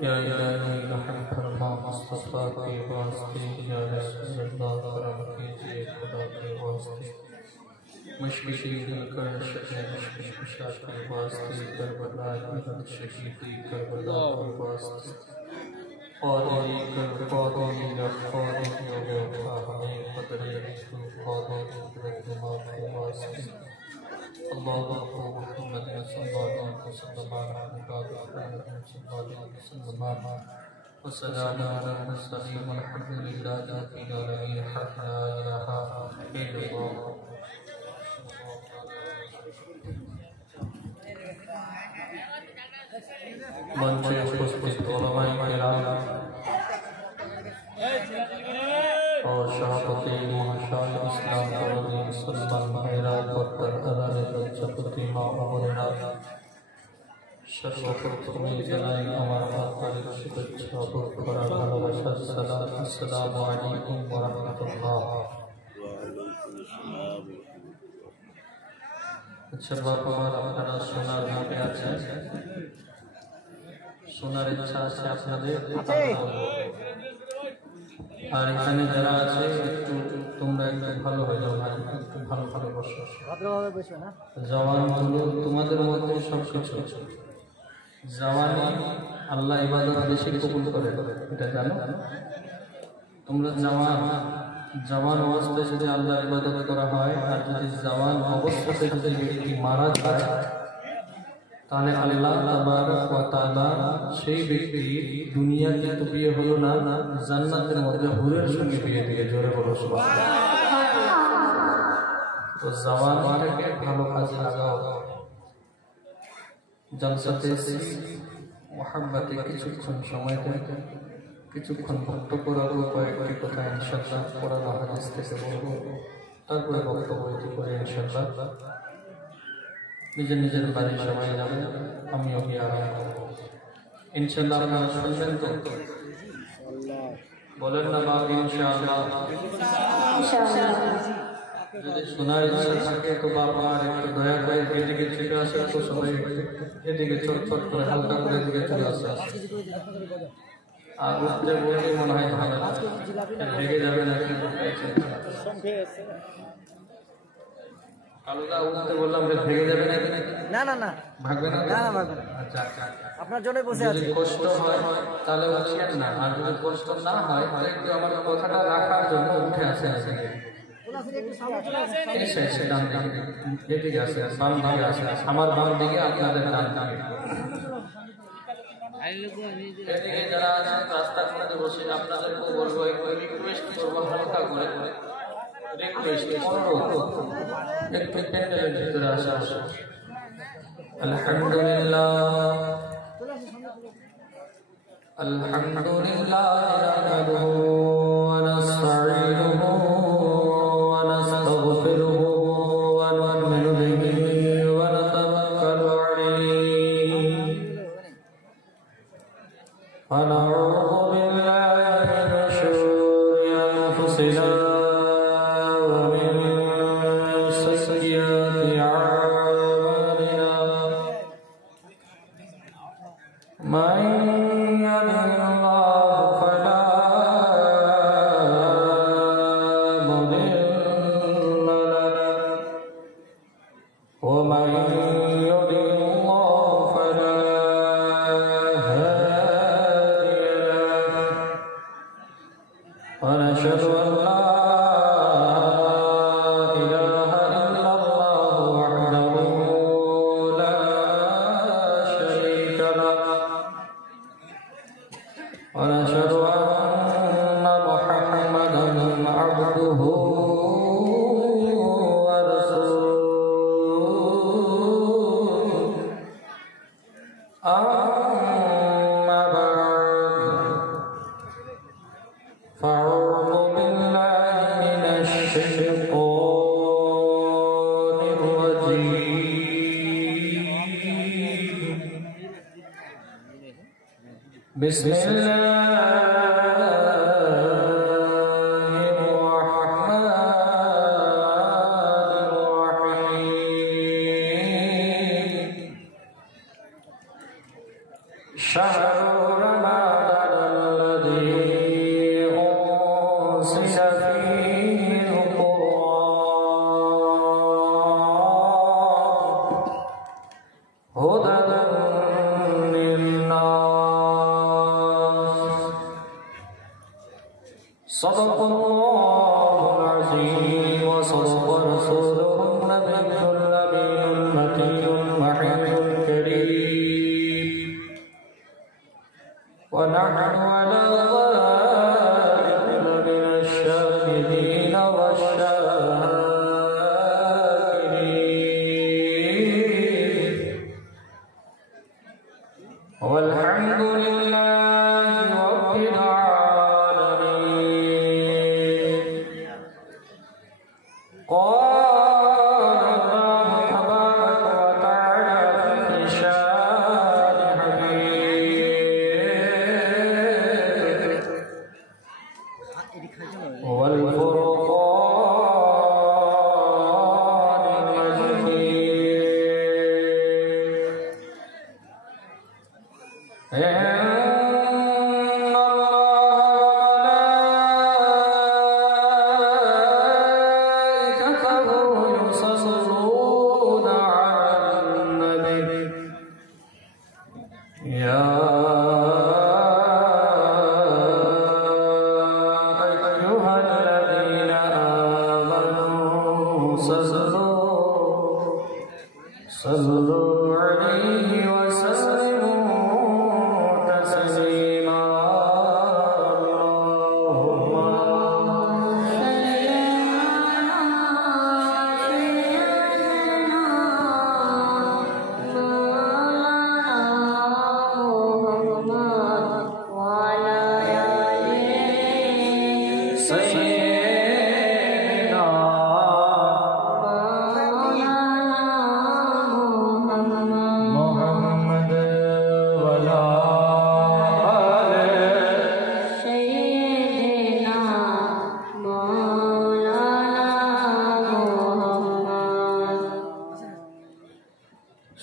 या इलाही रहम फरमा मुस्तफा के वास्ते, या रसूल अल्लाह करम कीजिए खुदा के वास्ते। मशरिक़ी दिलकर शक्ल मशरिक़ा के वास्ते, करबला इरद शहीदी करबला के वास्ते। और ये कर क़ादी हमें क़दर क़ादी कुदरत के वास्ते। अल्लाहु मुहम्मद सल्लल्लाहु अलैहि वसल्लम वसल्लम अला मुरसलीन वल्हम्दुलिल्लाहि रब्बिल आलमीन। ला इलाहा इल्लल्लाह। मंचे उपस्थित उलमाए किराम और शहादते महाशान इस्लाम कौमी मुसलमान भाईरा बरतर अदालत पंचपति मामूना सर्वप्रथमे जनाई আমার আন্তরিক শুভেচ্ছা ও ভরা ভালোবাসার সালাম। আসসালামু আলাইকুম ওয়া রাহমাতুল্লাহ। আচ্ছা বাবা আমার আপনারা শোনার মধ্যে আছেন, শোনার ইচ্ছা আছে আপনাদের? আর এখানে যারা আছে একটু তোমরা একটু ভালো হয়ে যাও, একটু ভালো ভালো বসো, জওয়ানগুলো তোমাদের মধ্যে সব কিছু। জওয়ানি আল্লাহ ইবাদত বেশি কবুল করে, এটা জানো তোমরা? জওয়ান অবস্থায় যদি আল্লাহ ইবাদত করা হয়, আর যদি জওয়ান অবস্থাতে যদি ব্যক্তি মারা যায়, তাহলে আল্লাহ তাবারক ওয়া তাআলা সেই ব্যক্তি দুনিয়াতে তো বিয়ে হলো না, জান্নাতের মধ্যে হুরের সঙ্গে বিয়ে দিয়ে। জোরে বলো সুবহানাল্লাহ। তো জওয়ানটাকে ভালো কাজে লাগাও। জলসাতে মুহাব্বতে কিছুক্ষণ সময় দেয়, কিছুক্ষণ বক্তব্য রাখবো, কয়েকটি কথা ইনশাআল্লাহ কোরআন হাদিস থেকে বলবো, তারপরে বক্তব্য করে ইনশাআল্লাহ নিজের নিজের বাড়ির সময় যাবে, আমিও গিয়ে আরাম করবো ইনশাআল্লাহ। আপনারা শুনবেন তো? বলেন না বাবা ইনশাআল্লাহ। যদি শোনার ইচ্ছা থাকে তো বাবা আর একটু দয়া করে এদিকে চলে আসে, তো সবাই এদিকে চটচট করে হালকা করে এদিকে চলে আসে। আর উঠতে বললে মনে হয় ভালো লেগে যাবে নাকি? আলুদা উঠতে বললাম ভেঙে যাবে নাকি? না না না, ভাগবে না, ভাগবে না। আচ্ছা, আপনার জন্য বসে আছি। যদি কষ্ট হয় তাহলে উঠছেন না, আর যদি কষ্ট না হয় তাহলে একটু আমার কথাটা রাখার জন্য উঠে আসে আছে। এদিকে আছে, বাম দিকে আছে, আমার বাম দিকে, আপনাদের ডান দিকে। এদিকে যারা আছে রাস্তার মধ্যে বসে, আপনাদেরকেও বলবো, একটু রিকোয়েস্ট করবো, হালকা করে রিকোয়েস্ট, অনুরোধ, একটু প্যান্ডেলের ভিতরে আসা। আলহামদুলিল্লাহ আলহামদুলিল্লাহ নাহমাদুহু ওয়া নাস্তাঈনুহু ওয়া নাস্তাগফিরুহু ওয়া নু'মিনু বিহি ওয়া নাতাওয়াক্কালু আলাইহি ওয়া নাউযু বিল্লাহি মিন শুরুরি আনফুসিনা ওয়া মিন সাইয়্যাতি আ'মালিনা। মান ইয়াহদিহিল্লাহু ফালা মুদিল্লা লাহু ওয়া মান ইউদ্লিলহু ফালা হাদিয়া লাহু। ওয়া নাশহাদু আন লা ইলাহা ইল্লাল্লাহু ওয়াহদাহু লা শারীকা লাহু ওয়া নাশহাদু আন্না মুহাম্মাদান আবদুহু ওয়া রাসূলুহু।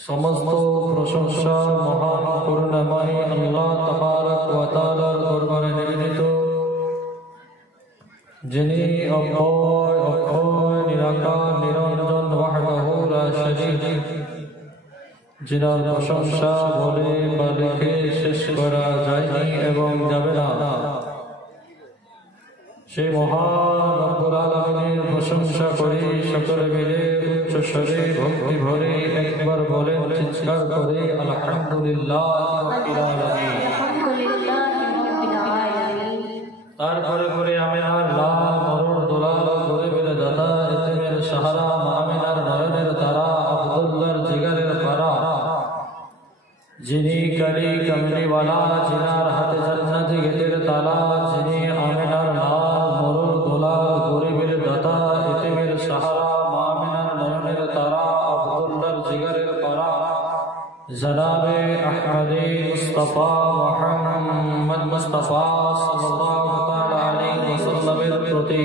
समस्त प्रशंसा महान करुणामय अल्लाह तबारक व तआलार दरबारे निवेदित जिनि अव्यय अक्षय निराकार निरंजन वहदाहु ला शरीक जिनार प्रशंसा বলে বা লিখে শেষ করা যায়নি এবং যাবে না সেই মহান রব্বুল আলামিনের প্রশংসা করি সকলে মিলে উচ্চ স্বরে ভক্তি ভরে একবার বলেন চিৎকার করে আলহামদুলিল্লাহ রাব্বিল আলামিন। তারপরে করে আমিনার লাল মরুর দোলাল করে বেলে দাদা এতিমের সাহারা আমিনার নয়নের তারা আব্দুল্লাহর জিগারের পারা যিনি কালি কামলিওয়ালা জিনার হাতে জান্নাতি গেটের তালা যিনি আমিনার লাল মরুর দোলাল গরিবের দাতা এতিমের সাহারা আমিনার নয়নের তারা আব্দুল্লাহর জিগারের পারা জনাবে আহমদে মুস্তাফা মুহাম্মদ মুস্তাফা সাল্লাল্লাহু তাআলা আলাইহি ওয়াসাল্লামের প্রতি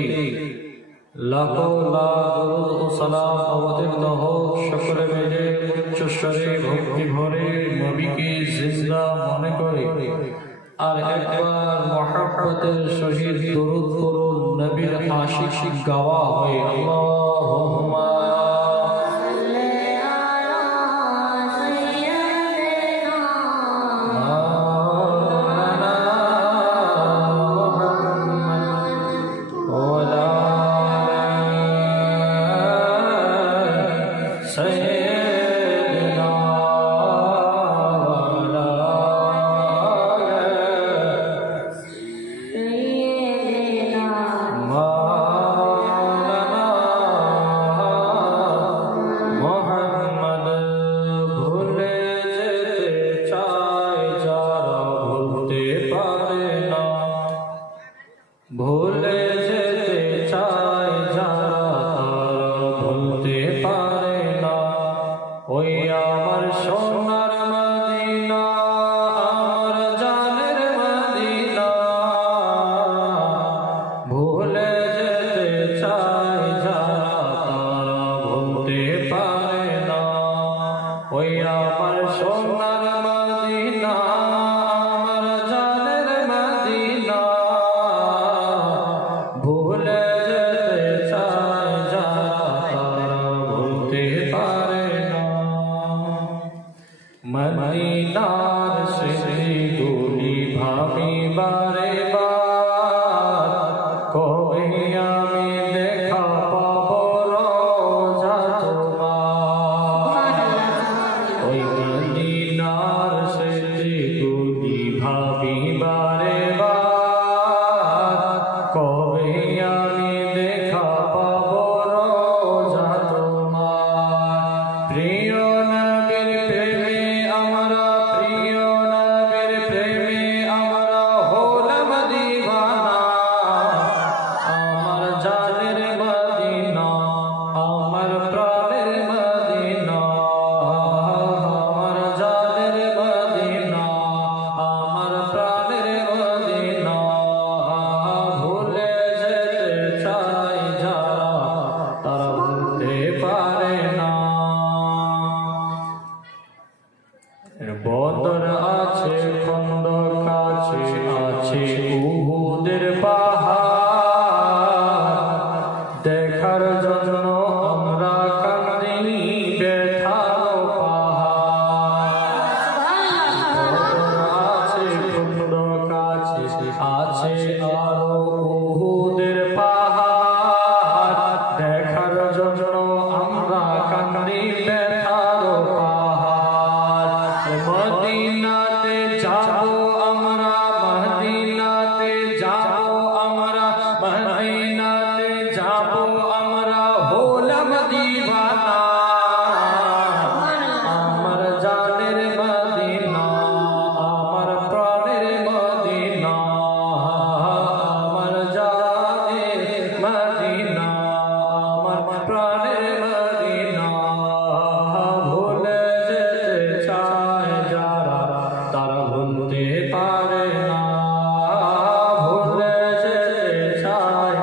লাখো লাখ দরুদ ও সালাম অবতীর্ণ হোক। সকলে মিলে উচ্চ স্বরে ভক্তি ভরে নবীকে জিন্দা মনে করে আর একবার মহব্বতের সহিত দরুদ করুন নবীর আশিক গাওয়া হয়ে আল্লাহুম্মা ওই আমার সোনার মদিনা আমার জানের ওই আমার সোনার মদিনা আমার জানের মদিনা ভুলে যেতে চায় যারা তারা ভুলতে পারে না মদিনার স্মৃতিগুলি ভাবি বারে বার কবে আমি দেখা পাবো রোজা তোমার ওই মদিনার স্মৃতিগুলি ভাবি বারে বার কবে আমি দেখা পাবো রোজা তোমার প্রিয় নবীর প্রেমে আমরা প্রিয় নবীর প্রেমে আমরা হলাম দিওয়ানা আমার জানের মদিনা আমার প্রাণের মদিনা আমার জানের মদিনা আমার প্রাণের মদিনা ভুলে যেতে চাই যারা তারা ভুলতে পারে না বদর আছে খন্দক আছে আছে উহুদের পাহাড় দেখার জন্য আমরা কান্দি ব্যথার পাহাড় বদর আছে খন্দক আছে আছে আরো উহুদের পাহাড় দেখার জন্য আমরা কান্দি ব্যথার পাহাড় মদিনাতে যাবো আমরা মদিনাতে যাবো আমরা মদিনাতে যাবো আমরা হলাম দিওয়ানা আমার জানের মদিনা আমার প্রাণের মদিনা আমার জানের মদিনা আমার প্রাণের মদিনা ভুলে যেতে চায় যারা তারা ভুলতে পারে না ভুলে যেতে চায়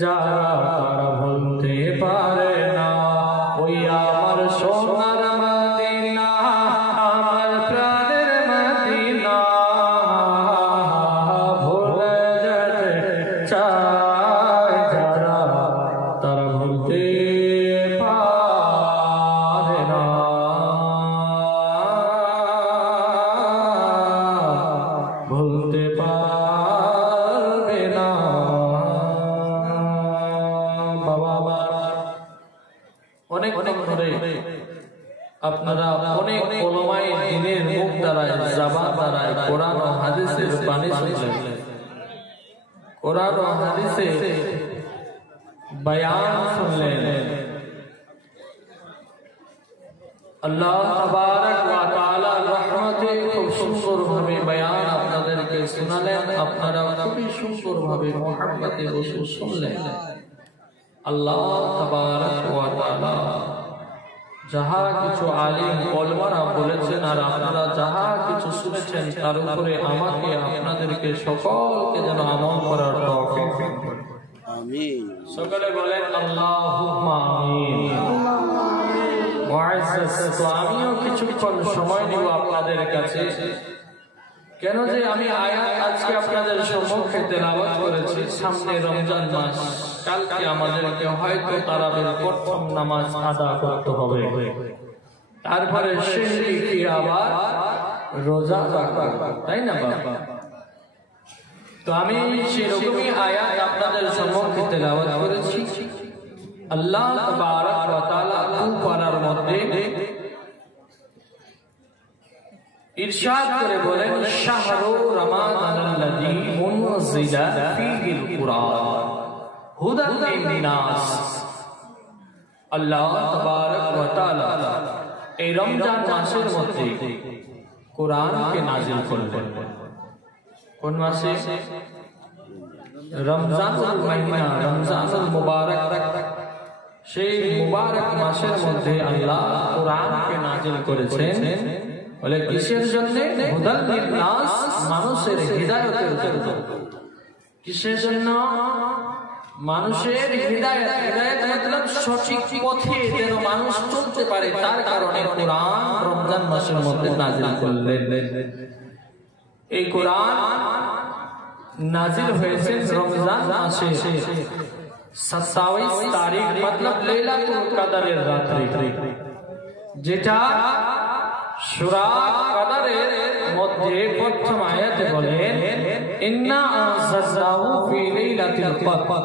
যারা তারা ভুলতে পারে না ওই আমার সোনার মদিনা আমার প্রাণের মদিনা ভুলে যেতে চায় যারা তারা ভুলতে পারে না ভুলতে পারবে না বাবা অনেক অনেক ধরে আপনারা অনেক ওলামায়ে দ্বীনের মুখ দ্বারায় জবান দ্বারায় কোরআন ও হাদিসের বাণী শুনলেন কোরআন ও হাদিসে বয়ান শুনলেন আল্লাহ তাবারক ওয়া তাআলার রহমতে খুব সুন্দরভাবে বয়ান আপনাদেরকে শোনালেন আপনারা খুবই সুন্দরভাবে মুহাব্বতে রাসূল শুনলেন আল্লাহ তাবারক ওয়া তাআলা যাহা কিছু আলিম ওলামারা বলেছেন আর আপনারা যাহা কিছু শুনেছেন তার উপরে আমাকে আপনাদেরকে সকলকে যেন আমল করার তৌফিক দান করেন আমিন সকলে বলেন আল্লাহুম্মা আমিন মুআজ্জাজ তো আমিও কিছুক্ষণ সময় নিব আপনাদের কাছে কেন যে আমি আয়াত আজকে আপনাদের সম্মুখে তেলাওয়াত করেছি সামনে রমজান মাস কালকে আমাদেরকে হয়তো তারাবির প্রথম নামাজ আদা করতে হবে তারপরে সেহরি কি আবার রোজা রাখা তাই না বাবা তো আমি সেরকমই আয়াত আপনাদের সম্মুখে তেলাওয়াত করেছি আল্লাহ তাবারক ওয়া তাআলা কুরআনের মধ্যে ইরশাদ করে বলেন শাহরু রমাদানাল্লাযী মুনজিলা ফীহিল কুরআন হুদান লিন-নাস আল্লাহ তাবারক ওয়া তাআলা এই রমজান মাসের মধ্যে কোরআনকে নাযিল করলেন কোন মাসে রমজানুল মাহিনা রমজানুল মুবারক সেই মুবারক মাসের মধ্যে আল্লাহ কোরআনকে নাযিল করেছেন বলে কিসের জন্য হুদাল লিন-নাস মানুষের হিদায়াতের জন্য কিসের জন্য মানুষের হিদায়াত, হিদায়াত मतलब সঠিক পথে যেন মানুষ চলতে পারে, তার কারণে কোরআন রমজান মাসের মধ্যে নাযিল করলেন। এই কোরআন নাযিল হয়েছে রমজান মাসে 27 তারিখ मतलब লাইলাতুল কদরের রাত্রে, যেটা সূরা কদরের মধ্যে প্রথম আয়াতে বলেন ইন্না আনজালনাহু ফি লাইলাতিল কদর।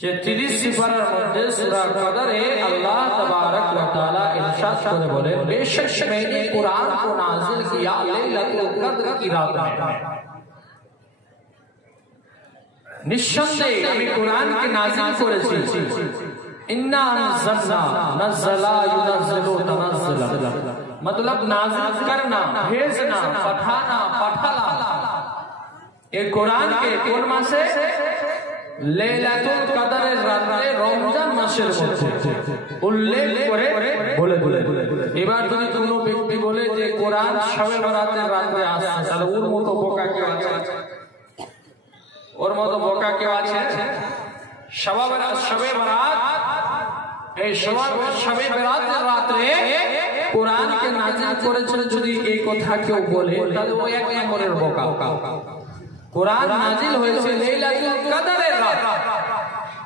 যে 30 পারার মধ্যে সূরা কদরে আল্লাহ तबारक व तआला इरशाद করে বলেন बेशक मैंने कुरान को नाजिल किया लैलातुल कद्र की रात में, निस्संदेह আমি কোরআনকে নাযিল করেছি। इन्ना अनज़लना नज़ला युनज़िलु तनज़्ज़ुला मतलब नाज़िल करना, भेजना, पठाना, पठाला। ये कुरान के কোন মাসে? লাইলাতুল কদরের রাতে রমজান মাসের মধ্যে উল্লেখ করে বলে। এবার যদি কোনো ব্যক্তি বলে যে কোরআন শবে বরাতের রাতে আসছে, তাহলে ওর মতো বোকা কেউ আছে? ওর মতো বোকা কেউ আছে? শবে বরাত, এই শবে বরাতের রাতে কোরআনকে নাযিল করেছিল যদি এই কথা কেউ বলে, তাহলে ও এক নম্বরের বোকা। কোরআন নাযিল হয়েছে লাইলাতুল কদরের রাত,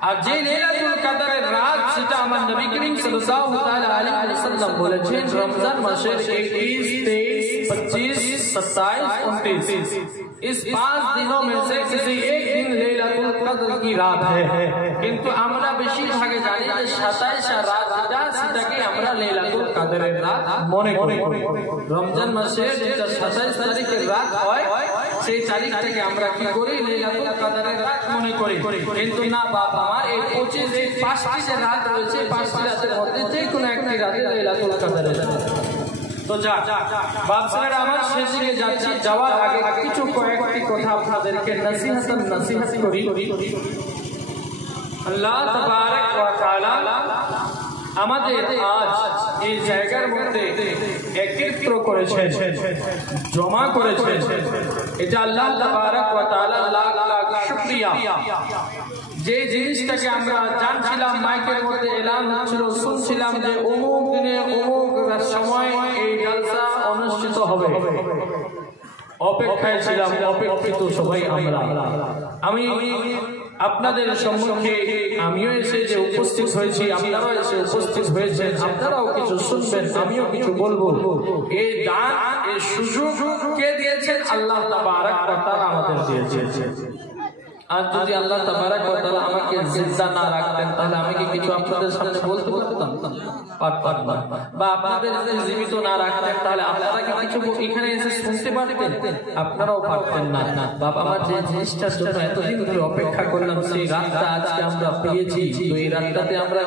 আর যে লাইলাতুল কদরের রাত সেটা আমার নবী করিম সাল্লাল্লাহু তাআলা আলাইহি ওয়াসাল্লাম বলেছেন রমজান মাসের 21, 23, 25, 27, 29 इस 5 दिनों में से किसी एक दिन লাইলাতুল কদর की रात है। কিন্তু আমরা বেশিরভাগে জানি যে 27 রাত যেটা সেটাকে আমরা লাইলাতুল কদরের রাত মনে করি। রমজান মাসের যেটা 27 তারিখের রাত হয় সেই তারিখটাকে আমরা কি করি? লাইলাতুল কদরের রাত মনে করি। কিন্তু না বাপ আমার, এই 25 এই 5টি যে রাত রয়েছে, 5টি রাতের মধ্যে যে কোনো একটি রাতে লাইলাতুল কদরের রাত। তো যা বাপ ছেলেরা আমার শেষে যাচ্ছি, যাওয়ার আগে কিছু কয়েকটি কথা আপনাদেরকে নসিহত করি। আল্লাহ তাবারক ওয়া তাআলা আমাদের আজ এই জায়গার মধ্যে একত্র করেছেন, জমা করেছেন, এটা আল্লাহ তাবারক ওয়া তাআলার লাখ লাখ শুকরিয়া। যে জিনিসটাকে আমরা জানছিলাম, মাইকের মধ্যে এলান হচ্ছিল, শুনছিলাম যে অমুক দিনে অমুক সময় এই জলসা অনুষ্ঠিত হবে, অপেক্ষায় ছিলাম, অপেক্ষিত সবাই আমরা। আমি আপনাদের সম্মুখে আমিও এসে যে উপস্থিত হয়েছি, আপনারাও এসে উপস্থিত হয়েছেন, আপনারাও কিছু শুনবেন, আমিও কিছু বলবো। এই দান, এই সুযোগ কে দিয়েছেন? আল্লাহ তাবারক ওয়া তাআলা আমাদের দিয়েছেন। আর যদি আল্লাহ তাবারক ওয়া তাআলা আমাকে জিন্দা না রাখতেন, তাহলে আমি কি কিছু আপনাদের সামনে বলতে পারতাম? পারতাম না। বা আপনাদের যদি জীবিত না রাখতেন, তাহলে আপনারা কি কিছু এখানে এসে শুনতে পারতেন? আপনারাও পারতেন না। বাবা, আমার যে জিনিসটার জন্য এতদিন ধরে অপেক্ষা করলাম, সেই রাতটা আজকে আমরা পেয়েছি। তো এই রাতটাতে আমরা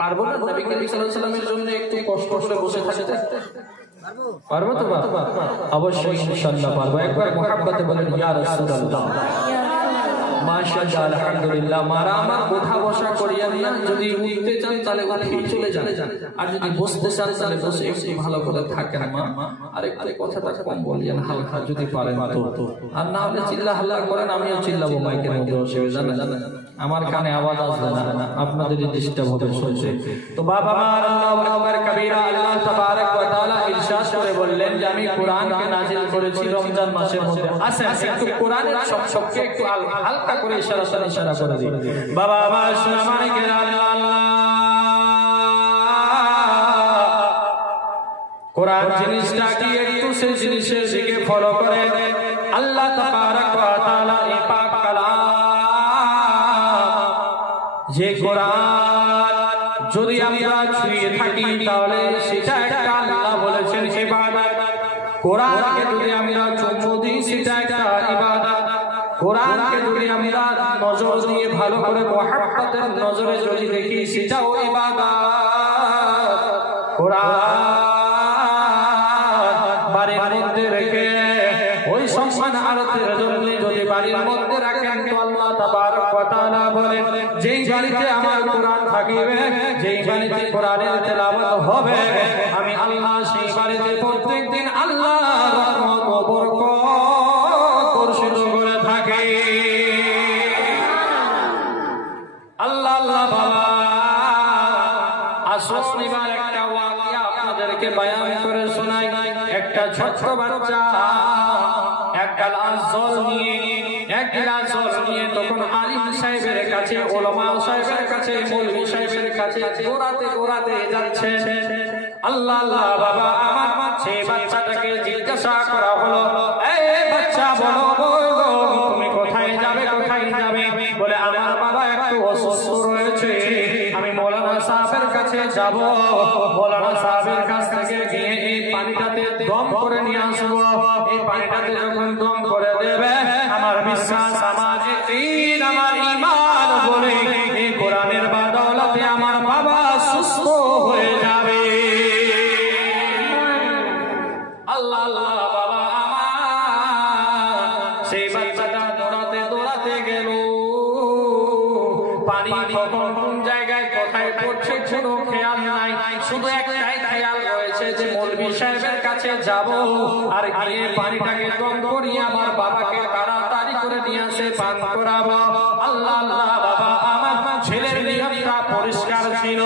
পারবো না নবী করিম সাল্লাল্লাহু আলাইহি ওয়াসাল্লামের জন্য একটু কষ্ট করে বসে থাকতে? পারবো তো বাবা? অবশ্যই ইনশাআল্লাহ পারবো। একবার মুহাব্বতে বলেন ইয়া রাসূলুল্লাহ। মাশাআল্লাহ, আলহামদুলিল্লাহ। মারা আমার কোঠা বসা করিয়েন না, যদি উঠতে চান তাহলে উঠেই চলে যান, আর যদি বসতে চান তাহলে বসে একটু ভালো করে থাকেন। মা আর একটু কথাটা কম বলিয়েন, হালকা যদি পারেন তো। আর না হলে চিল্লা হাল্লা করেন, আমিও চিল্লাবো মাইকের মধ্যে, অসুবিধা না, আমার কানে আওয়াজ আসবে না, আপনাদের ডিস্টার্ব হবে শুনছে। তো বাবা আমার আল্লাহু আকবার কবীরা। আল্লাহ তাবারক ওয়া তাআলা ইরশাদ করে বললেন যে আমি কোরআনকে নাযিল করেছি রমজান মাসের মধ্যে। আসেন একটু কোরআনের সবকে একটু হালকা করে ইশারা করে দিই। বাবা আমার সুনামানে কেরাম, কোরআন জিনিসটা কি একটু সেই জিনিসের দিকে ফলো করে আল্লাহ তাবারক ওয়া তাআলা এই পাক কালাম, যে কোরআন যদি আমরা ছুঁয়ে থাকি তাহলে সেটা একটা আল্লাহ বলেছেন ইবাদত। কোরআনকে যদি আমরা চুমু দিই সেটা একটা ইবাদত। কোরআনকে যদি আমরা নজর দিয়ে ভালো করে মুহাব্বতের নজরে যদি দেখি সেটাও ইবাদত। কোরআন বাড়ির মধ্যে রেখে ওই সম্মান আরতের জন্য যদি বাড়ির মধ্যে রাখেন তো আল্লাহ তাবারক ওয়া তাআলা বলেন যেই বাড়িতে আমার কোরআন থাকিবে, যেই বাড়িতে কোরআনের তেলাওয়াত হবে, আমি আল্লাহ সেই বাড়িতে প্রত্যেকদিন আল্লাহর রহমত ও বরকত বর্ষিত করে থাকি। আপনাদেরকে বয়ান করে শোনাই। একটা ছোট্ট বাচ্চা এক গ্লাস জল নিয়ে তখন আলিম সাহেবের কাছে, ওলামা সাহেবের কাছে, মৌলভী সাহেবের কাছে দৌড়াতে যাচ্ছে। আল্লাহ আল্লাহ বাবা আমার সেই বাচ্চাটাকে জিজ্ঞাসা করা হলো, এই বাচ্চা বলো তুমি কোথায় যাবে? বলে আমার বাবা একটু অসুস্থ রয়েছে, আমি মৌলানা সাহেবের কাছে যাব। মৌলানা সাহেবের কাছ থেকে গিয়ে এই পানিটাতে দম করে নিয়ে আসবো। এই পানিটাতে যখন দম করে দেবে আমার বিশ্বাস, আমার ঈমান, আমার ঈমান বলে এই কোরআনের বদৌলতে আমার বাবা সুস্থ হয়ে যাবে। আল্লাহ আল্লাহ বাবা আমার সেই বাচ্চাটা দৌড়াতে গেল। পানি কখন কোন জায়গায় কোথায় পড়ছে কোনো খেয়াল নাই, শুধু একটাই খেয়াল রয়েছে যে মৌলভী সাহেবের কাছে যাব আর গিয়ে পানিটাকে দম করিয়ে আমার বাবাকে তাড়াতাড়ি করে নিয়ে আসে পান করাবো। আল্লাহ আল্লাহ বাবা আমার ছেলের নিয়তটা পরিষ্কার ছিল,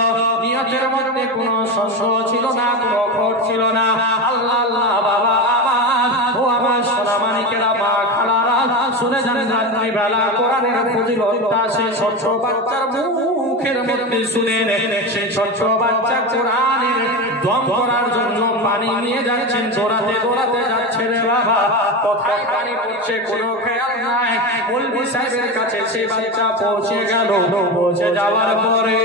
নিয়তের মধ্যে কোনো সন্দেহ ছিল না, কোনো খোট ছিল না। আল্লাহ আল্লাহ বাবা আমার ও আমার সোনামানিকেরা, মা খালারা শুনে জানেন রাত্রি বেলা কোরআনের ফজিলতটা সেই ছোট্ট বাচ্চার মুখের মধ্যে শুনে সেই ছোট্ট বাচ্চা কোরআনের দম করার জন্য পানি নিয়ে যাচ্ছেন, দৌড়াতে যাচ্ছে রে বাবা। কোথায় পানি পড়ছে কোনো খেয়াল নাই। মৌলভী সাহেবের কাছে সেই বাচ্চা পৌঁছে গেল। পৌঁছে যাওয়ার পরে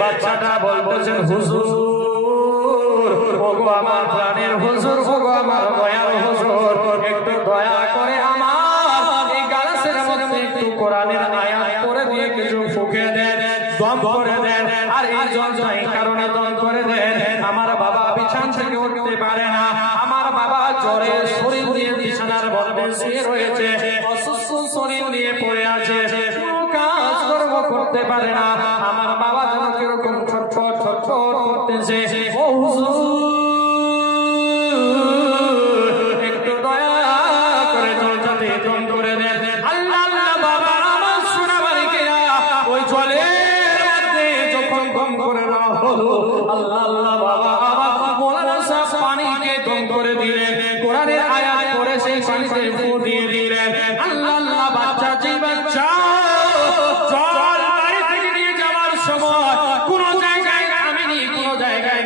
বাচ্চাটা বলতেছেন, হুজুর ওগো আমার প্রাণের হুজুর, ওগো আমার দয়ার হুজুর, একটু দয়া করে আমার এই গ্লাসের মধ্যে একটু কোরআনের আয়াত করে দিয়ে কিছু ফুঁকে দেন, দম করে দেন। আর এই জলটা এই কারণে দম করে দেন, আমার বাবা বিছানা থেকে উঠতে পারে না, আমার বাবা জ্বরে শরীর নিয়ে বিছানার মধ্যে শুয়ে রয়েছে, অসুস্থ শরীর নিয়ে পড়ে আছে, কাজ কর্ম করতে পারে না। আমার বাবা যেন কিরকম ছটফট করতেছে। ও হুজুর একটু দয়া করে জলটাতে দম করে দেন। আল্লাহ আল্লাহ বাবা আমার সোনামানিকেরা ওই জলের মধ্যে যখন দম করে দেওয়া হলো, আল্লাহ আল্লাহ বাবা আমার মৌলানা সাহেব পানিকে দম করে দিলেন, কোরআনের আয়াত করে সেই পানিতে ফু দিয়ে দিলেন। আল্লাহ আল্লাহ বাচ্চা যে বাচ্চা জল বাড়ি থেকে নিয়ে যাওয়ার সময় কোন জায়গায় থামেনি, কোন জায়গায়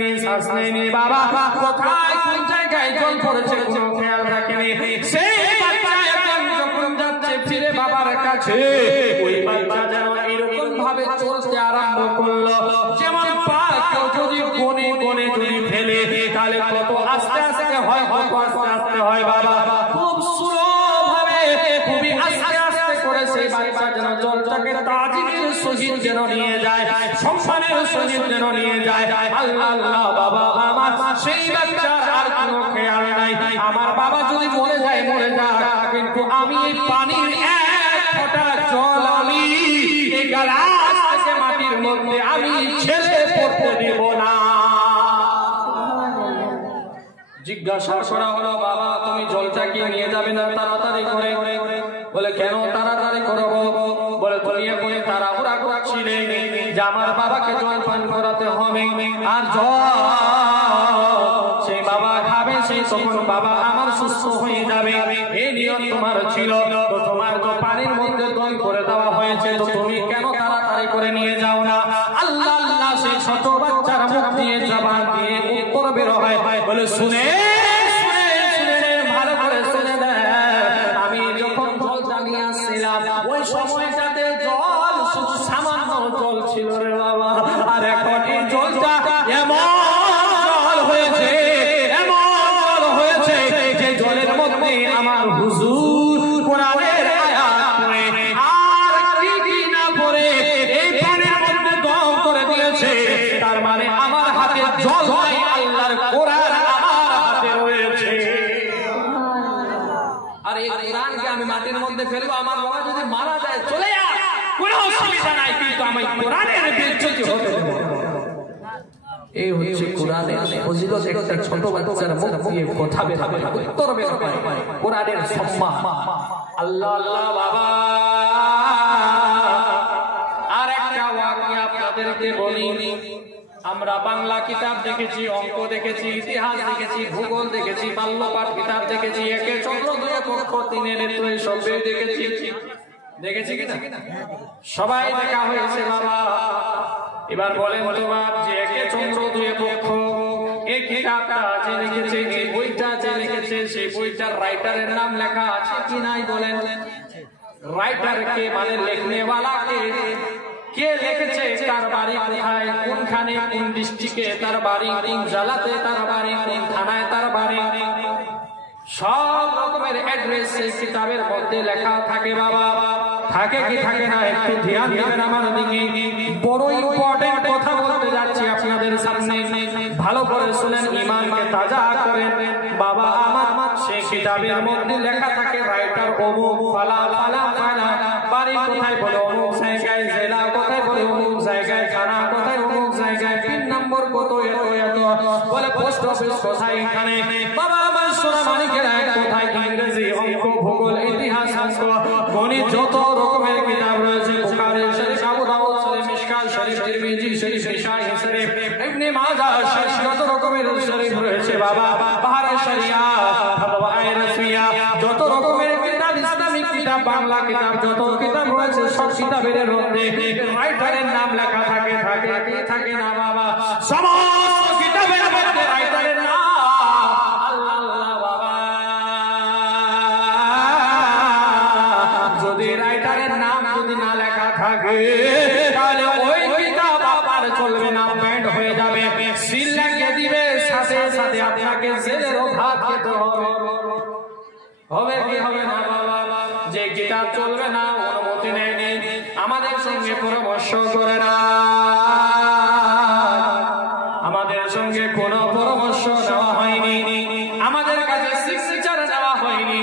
নিঃশ্বাস নেয়নি বাবা, কোথায় কোন জায়গায় জল পড়েছে কোনো খেয়াল রাখেনি। সেই বাচ্চা এখন যখন যাচ্ছে ফিরে বাবার কাছে, ওই বাচ্চা যেন এরকম ভাবে চলতে আরম্ভ করলো যেমন পা কেউ যদি কোণে যদি ফেলে তাহলে কত আস্তে আস্তে হয়, বাবা খুব স্লো ভাবে, খুবই আস্তে আস্তে করে সেই বাচ্চা যেন জলটাকে তাজিমের সহিত যেন নিয়ে যায়, সম্মানের সহিত যেন নিয়ে যায়। আল্লাহ আল্লাহ বাবা আমার সেই বাচ্চার আর কোনো খেয়াল নাই, আমার বাবা যদি মরে যায় কিন্তু আমি এই পানির এক ফোঁটা জল আমি এই গ্লাস থেকে মাটির মধ্যে আমি ছেলে পড়তে দেব না। জিজ্ঞাসা করা হলো, বাবা তুমি জলটা কি নিয়ে যাবে না তাড়াতাড়ি করে? বলে কেন তাড়াতাড়ি করবো? বলে তুমি এখন তাড়াহুড়া করছিলে যে আমার বাবাকে জল পান করাতে হবে, আর জল সেই বাবা খাবে, সেই তখন বাবা আমার সুস্থ হয়ে যাবে, এই নিয়ম তোমার ছিল। তো তোমার তো পানির মধ্যে দম করে দেওয়া হয়েছে, তো তুমি কেন তাড়াতাড়ি করে নিয়ে যাও না? আল্লাহ আল্লাহ সেই ছোট বাচ্চার মুখ দিয়ে জবান দিয়ে উত্তর বের হয়, বলে শুনে ভালো করে শুনে দেয়, আমি যখন জলটা নিয়ে আসছিলাম ওই সময়টাতে জল শুধু সামান্য জল ছিল রে বাবা, আর এখন এই জলটা এমন জল হয়েছে যে জলের মধ্যে আমার হুজুর কোরআনের আয়াত পড়ে আর কি না পড়ে এই পানির মধ্যে দম করে দিয়েছে। তার মানে আমার হাতে জল নাই, আল্লাহর কোরআন আমার হাতে রয়েছে। আর এই কোরআনকে আমি মাটির মধ্যে ফেলবো, আমার বাবা যদি মারা যায় চলে যায়, কোনো অসুবিধা নাই, কিন্তু আমি কোরআনের বেজ্জতি হতে দেব না। এই হচ্ছে কোরআনের ফজিলত। একটা ছোট বাচ্চার মুখ দিয়ে কথা বের হবে, উত্তর বের হবে, কোরআনের সম্মান। আল্লাহ আল্লাহ বাবা আর একটা ওয়াকিয়া আপনাদের আপনাদেরকে বলি, আমরা বাংলা কিতাব দেখেছি, অঙ্ক দেখেছি, ইতিহাস দেখেছি, ভূগোল দেখেছি, বাল্যপাঠ কিতাব দেখেছি, একে চন্দ্র দুয়ে পক্ষ তিনে নেত্র সব দেখেছি, দেখেছি কিনা? সবাই দেখা হয়েছে বাবা। এবার বলেন তো বাপ, যে একে চন্দ্র দুয়ে পক্ষ এই কিতাবটা যে লিখেছে, এই বইটা যে লিখেছে, সেই বইটার রাইটারের নাম লেখা আছে কি নাই বলেন? রাইটার কে মানে লিখনেওয়ালা কে? কে লিখেছে, তার বাড়ি কোথায়, কোনখানে, কোন ডিস্ট্রিক্টে তার বাড়ি, কোন জেলাতে তার বাড়ি, কোন থানায় তার বাড়ি, সব রকমের অ্যাড্রেস এই কিতাবের মধ্যে লেখা থাকে বাবা। থাকে কি থাকে না একটু ধ্যান দিবেন আমার দিকে। বড় ইম্পর্টেন্ট কথা বলতে যাচ্ছি আপনাদের সামনে, ভালো করে শুনেন, ঈমানকে তাজা করেন বাবা আমার। সেই কিতাবের মধ্যে লেখা থাকে রাইটার অমুক, ফালা ফালা ফালা, বাড়ি কোথায় বলে অমুক জায়গায়, জেলা কোথায় বলে অমুক জায়গায়, থানা কোথায় অমুক জায়গায়, পিন নম্বর কত, এত এত বলে, পোস্ট অফিস কোথায়, এখানে বাবা আমার সোনা মানিকেরা কোথায়, ইংরেজি, অঙ্ক, ভূগোল, ইতিহাস, গণিত, যত রকমের কিতাব রয়েছে, বুখারী শরীফ, আবু দাউদ শরীফ, মিশকাত শরীফ, তিরমিজি শরীফ, নিসাঈ শরীফ, ইবনে মাজাহ শরীফ, যত রকমের শরীফ রয়েছে বাবা, বাহারে শরিয়াত, ফাতওয়ায়ে রাসমিয়া, যত রকমের কিতাব, ইসলামিক কিতাব, বাংলা কিতাব, যত কিতাব রয়েছে সব কিতাবের মধ্যে রাইটারের নাম লেখা থাকে। থাকে কি থাকে না বাবা? সমস্ত কিতাবের মধ্যে রাইটারের নাম আল্লাহ আল্লাহ বাবা। যদি রাইটারের নাম যদি না লেখা থাকে তাহলে ওই কিতাব আবার চলবে না, ব্যান্ড হয়ে যাবে, সিল লাগিয়ে দিবে, সাথে সাথে আপনাকে জেলেরও ভাত খেতে হবে। হবে কি হবে না বাবা? যে কিতাব চলবে না, অনুমতি নেয়নি, আমাদের সঙ্গে পরামর্শ করে না, আমাদের সঙ্গে কোনো পরামর্শ নেওয়া হয়নি, আমাদের কাছে সিগনেচার নেওয়া হয়নি,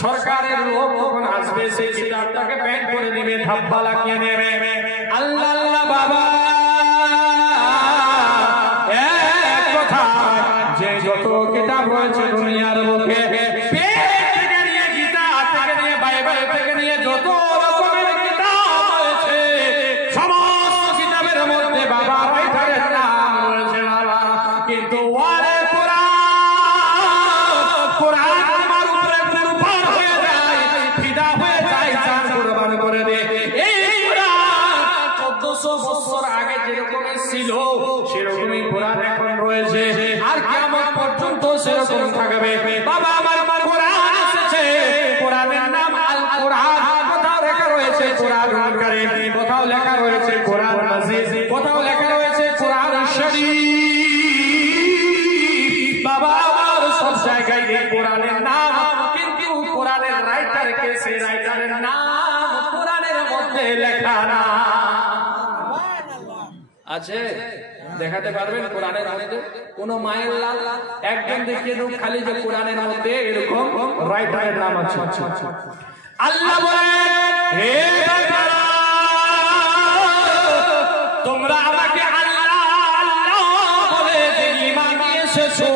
সরকারের লোক যখন আসবে সেই কিতাবটাকে ব্যান করে দিবে, ধাপ্পা লাগিয়ে নেবে। আল্লাহ আল্লাহ বাবা, এক কথা, যে যত কিতাব রয়েছে দুনিয়ার বুকে, যত রকমের কিতাব রয়েছে, সমস্ত কিতাবের মধ্যে বাবা রাইটারের নাম রয়েছে বাবা। কিন্তু ওয়ারে কোরআন আমার উপরে কুরবান হয়ে যায়, ফিদা হয়ে যায়, জান কুরবান করে দে। এই কোরআন 1400 বছর আগে যেরকম ছিল সেরকমই কোরআন এখন রয়েছে, আর কিয়ামত পর্যন্ত সেরকম থাকবে বাবা। আমার কোরআন এসেছে, কোরআনের নাম আল কোরআন, কোরআন কারীম, কোথাও লেখা রয়েছে কোরআন মাজিদ, কোথাও লেখা রয়েছে কোরআন শরীফ বাবা আমার, সব জায়গায় এই কোরআনের নাম, কিন্তু কোরআনের রাইটার কে, সেই রাইটারের নাম কোরআনের মধ্যে লেখা না আছে। দেখাতে পারবেন কোরআনের মধ্যে কোন মায়ের লাল একজন দেখিয়ে দেব খালি যে কোরআনের মধ্যে এরকম রাইটারের নাম আছে? আল্লাহ বলেন, হে বান্দারা, তোমরা আমাকে আল্লাহ আল্লাহ বলে যে ঈমান নিয়ে এসেছো,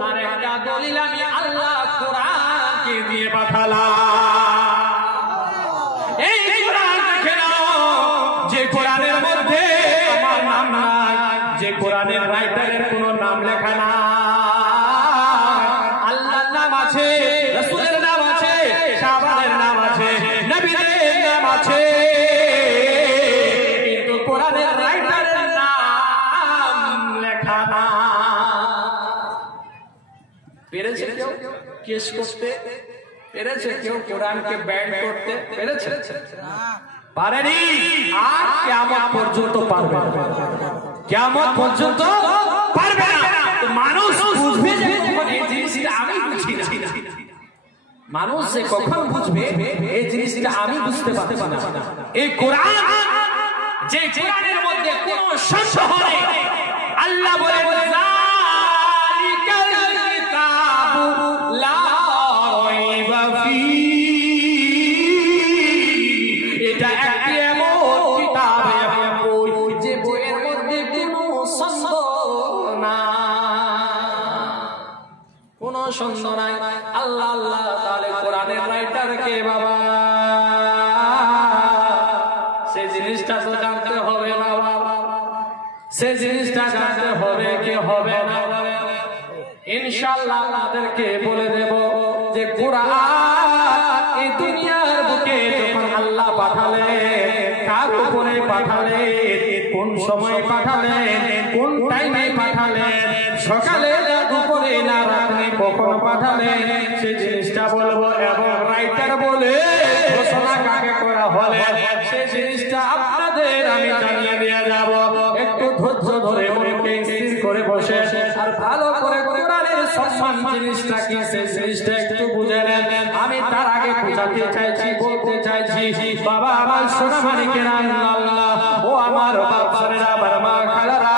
তার একটা দলিল আমি আল্লাহ কোরআনকে দিয়ে পাঠালাম। এই কোরআন দেখে নাও, যে কোরআনের মধ্যে আমার নাম নাই, যে কোরআনের রাইটারের কোনো নাম লেখা না, আল্লাহর নাম আছে, রাসূলের নাম আছে, সাহাবাদের নাম আছে, নবীদের নাম আছে, কিন্তু কোরআনের রাইটারের নাম লেখা না। পেরেছে কেউ কেস করতে? পেরেছে কেউ কোরআনকে ব্যান করতে? পেরেছে? পারেনি, আর কিয়ামত পর্যন্ত পারবে না, কিয়ামত পর্যন্ত পারবে না। মানুষ বুঝবে যে এই জিনিসটা আমি বুঝি না, মানুষ যে কখন বুঝবে এই জিনিসটা আমি বুঝতে পারছি না। এই কোরআন, যে কোরআনের মধ্যে কোনো সন্দেহ নেই, আল্লাহ বলেন যালিকাল কিতাবু লা রাইবা ফীহি, এটা একটি এমন কিতাব, এমন বই, যে বইয়ের মধ্যে কোনো সন্দেহ না, কোনো সন্দেহ নাই। আল্লাহ আল্লাহ, তাহলে কোরআনের রাইটার কে বাবা? সেই জিনিসটা তো জানতে হবে বাবা। সে জিনিসটা জানতে হবে কি হবে না, ইনশাআল্লাহ আপনাদেরকে বলে দেব যে কোরআন এই দুনিয়ার বুকে যখন আল্লাহ পাঠালেন, কার উপরে পাঠালেন, কোন সময় পাঠালেন, কোন টাইমে পাঠালেন, সকালে না দুপুরে না রাতে কখন পাঠালেন, সেই জিনিসটা বলবো। এবং রাইটার বলে ঘোষণা কাকে করা হলে সেই জিনিসটা আপনাদের আমি জানিয়ে দিয়ে যাব। একটু ধৈর্য ধরে মনকে স্থির করে বসে আর ভালো করে কোরআনের সম্মান জিনিসটা কি সেই জিনিসটা একটু বুঝে নেন। আমি তার আগে বোঝাতে চাইছি, বলতে চাইছি, বাবা আমার সোনা মানিকেরা, আল্লাহ ও আমার বাবারা, আমার মা খালারা,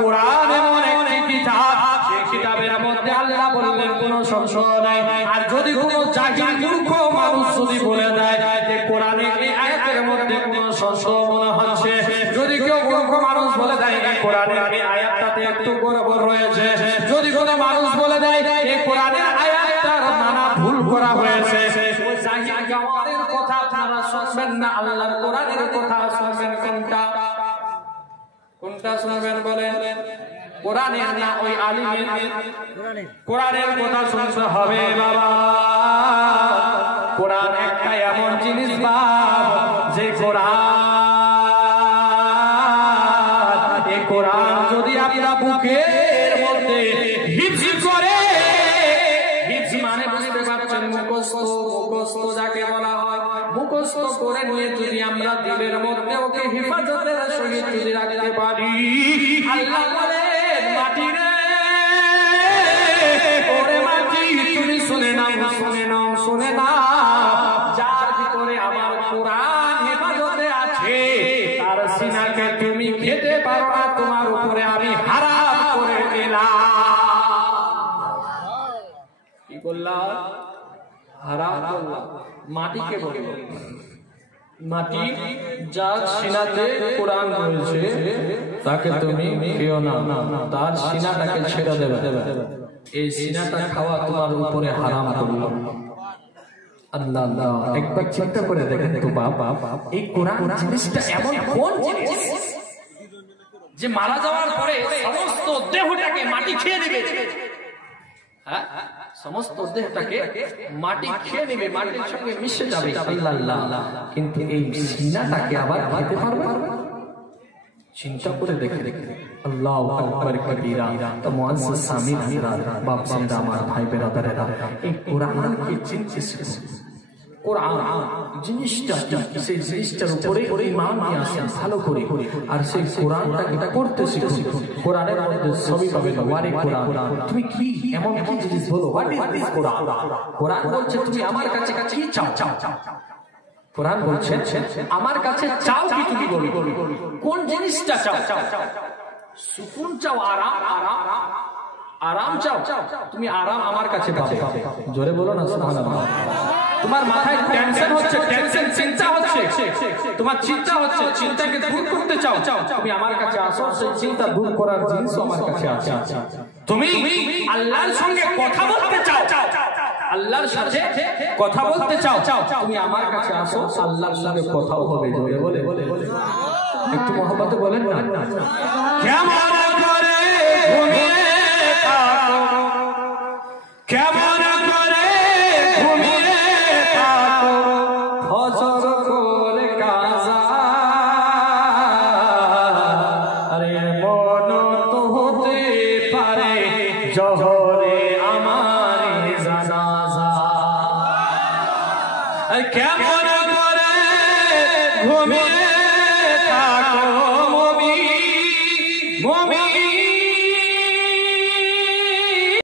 কোরআন এমন একটি কিতাব, সেই কিতাবের মধ্যে আল্লাহ বললেন কোনো সংশয় নাই। আর যদি কোনো জাহিল মূর্খ মানুষ যদি বলে দেয় যে কোরআনের এই আয়াতের মধ্যে কোনো সংশয় মনে হচ্ছে, যদি কেউ মূর্খ মানুষ বলে দেয় এই কোরআনের এই আয়াতটাতে একটু গড়বড় রয়েছে, যদি কোনো মানুষ বলে দেয় এই কোরআনের আয়াতটার নানা ভুল করা হয়েছে, ওই জাহিল গাওয়ারের কথা আপনারা শুনবেন না, আল্লাহর কোরআনের কথা শুনবেন। কোনটা কোনটা শুনবেন বলেন? কোরআনের না ওই আলিমের? কোরআনের কথা শুনতে হবে বাবা। কোরআন একটা এমন জিনিস বাপ, যে কোরআন, এই কোরআন যদি আপনারা বুকের মধ্যে হিফজ করে, হিফজ মানে বুঝতে পারছেন মুখস্থ, মুখস্থ যাকে বলা হয়, মুখস্থ করে নিয়ে যদি আমরা দিলের মধ্যে ওকে হেফাজতের সহিত যদি রাখতে পারি, আল্লাহ বলেন মাটি রে, ওরে মাটি তুমি শুনে নাও, শুনে নাও, শুনে নাও, যার ভিতরে আমার কোরআন হেফাজতে আছে তার সিনাকে তুমি খেতে পারো না, তোমার উপরে আমি হারাম করে দিলাম। কি বললাম? হারাম করলাম। মাটিকে বলল, মাটি যার সিনাতে কোরআন রয়েছে তাকে তুমি খেও না, তার সিনাটাকে ছেড়ে দেবে, এই সিনাটা খাওয়া তোমার উপরে হারাম করলো। আল্লাহ আল্লাহ, একবার চিন্তা করে দেখেন তো বাবা, এই কোরআন জিনিসটা এমন কোন জিনিস যে মারা যাওয়ার পরে সমস্ত দেহটাকে মাটি খেয়ে নেবে? হ্যাঁ, সমস্ত দেহটাকে মাটি খেয়ে নেবে, মাটির সঙ্গে মিশে যাবে। আল্লাহ, কিন্তু এই সিনাটাকে আবার খেতে পারবে? চিন্তা করে দেখে দেখে আল্লাহু আকবার কবীরা। তো মুআজ্জিজ সামিন হযরত, বাপ জিন্দা আমার ভাই বেরাদারেরা, এই কোরআনকে চিনতে শিখুন। কোরআন জিনিসটা কি, সেই জিনিসটার উপরে ঈমান নিয়ে আসেন ভালো করে, আর সেই কোরআনটাকে করতে শিখুন। কোরআনের মধ্যে সবই পাবেন। ওয়ারে কোরআন, তুমি কি এমন কি জিনিস বলো? হোয়াট ইজ দিস কোরআন? কোরআন বলছে তুমি আমার কাছে কি চাও? কোরআন বলছে আমার কাছে চাও কি তুমি বলো, কোন জিনিসটা চাও? সুকুন চাও, আরাম, আরাম, আরাম চাও? তুমি আরাম আমার কাছে পাবে। জোরে বলো না সুবহানাল্লাহ। তোমার মাথায় টেনশন হচ্ছে, টেনশন চিন্তা হচ্ছে, তোমার চিন্তা হচ্ছে, চিন্তাকে দূর করতে চাও, তুমি আমার কাছে আসো, সেই চিন্তা দূর করার জিনিস আমার কাছে আছে। তুমি আল্লাহর সঙ্গে কথা বলতে চাও, আল্লাহর সাথে কথা বলতে চাও, তুমি আমার কাছে আসো, আল্লাহর সঙ্গে কথাও হবে। জোরে বলে একটু মহব্বতে বলেন না। কেমন করে ঘুমিয়ে থাকো, কেমন করে ঘুমিয়ে থাকো, ফজর করে কাজা, আরে মন তো হতে পারে জহরে আমার জানাজা। কেমন করে ঘুমিয়ে